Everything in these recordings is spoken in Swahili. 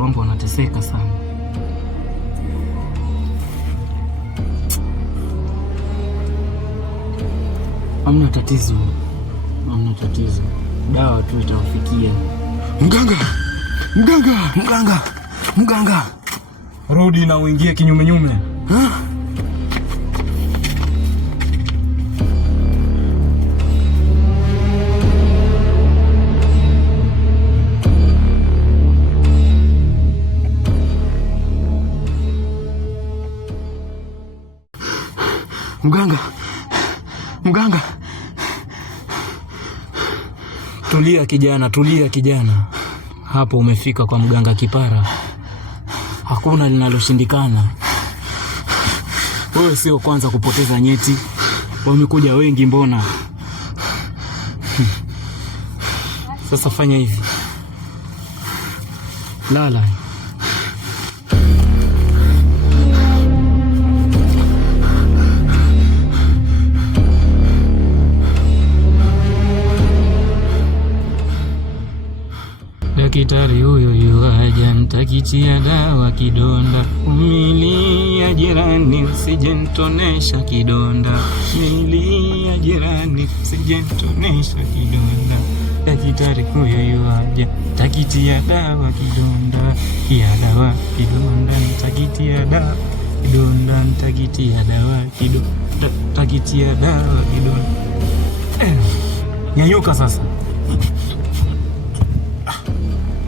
watu wangu wanateseka sana. Hamna tatizo, hamna tatizo, dawa tu itawafikia. Mganga, mganga, mganga, mganga, rudi na uingie kinyume nyume. Mganga, mganga. Tulia kijana, tulia kijana. Hapo umefika kwa mganga kipara. Hakuna linaloshindikana. Wewe sio kwanza kupoteza nyeti. Wamekuja wengi mbona? Sasa fanya hivi. Lala. Daktari huyo yuaja, nitakitia dawa kidonda. Umilia jirani, usijentonesha kidonda. Umilia jirani, usijentonesha kidonda. Daktari huyo yuaja, nitakitia dawa kidonda. Ya dawa kidonda, nitakitia dawa kidonda. Nitakitia dawa kidonda. Nitakitia dawa kidonda. Nyanyuka sasa.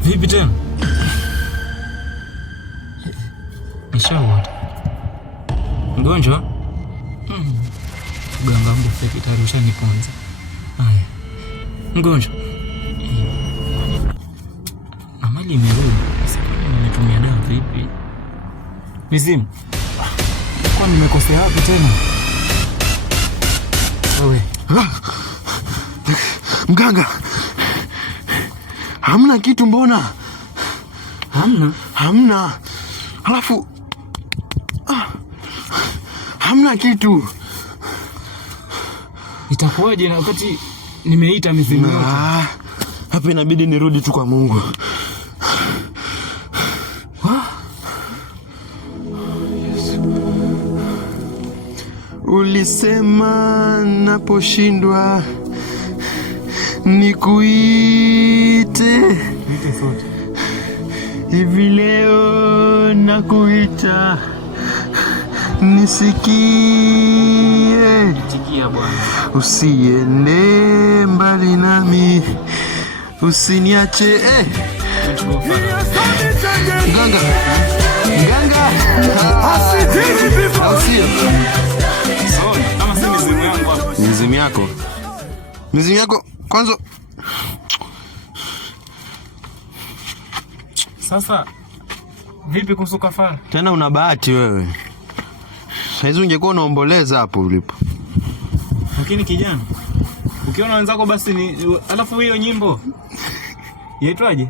Vipi tena? Nishauri. Mgonjwa? Mganga wangu daktari ushaniponza. Haya. Mgonjwa. Amali imerudi. Sasa nimetumia dawa vipi? Mizimu. Kwa nimekosea wapi tena? Wewe. Mganga. Hamna kitu mbona? Hamna? Hamna. Halafu hamna kitu. Itakuwaje na wakati nimeita mizimu yote? Hapa inabidi nirudi tu kwa Mungu. Ulisema naposhindwa nikuite. Hivi leo nakuita nisikie. Itikia Bwana. Usiende mbali nami, usiniache. Mganga, mganga, Kama si mizimu yangu hapo. Mizimu yako, mizimu yako kwanza. Sasa vipi kuhusu kafara? Tena una bahati wewe. Saizi ungekuwa unaomboleza hapo ulipo. Lakini kijana, ukiona wenzako basi ni alafu hiyo nyimbo yaitwaje?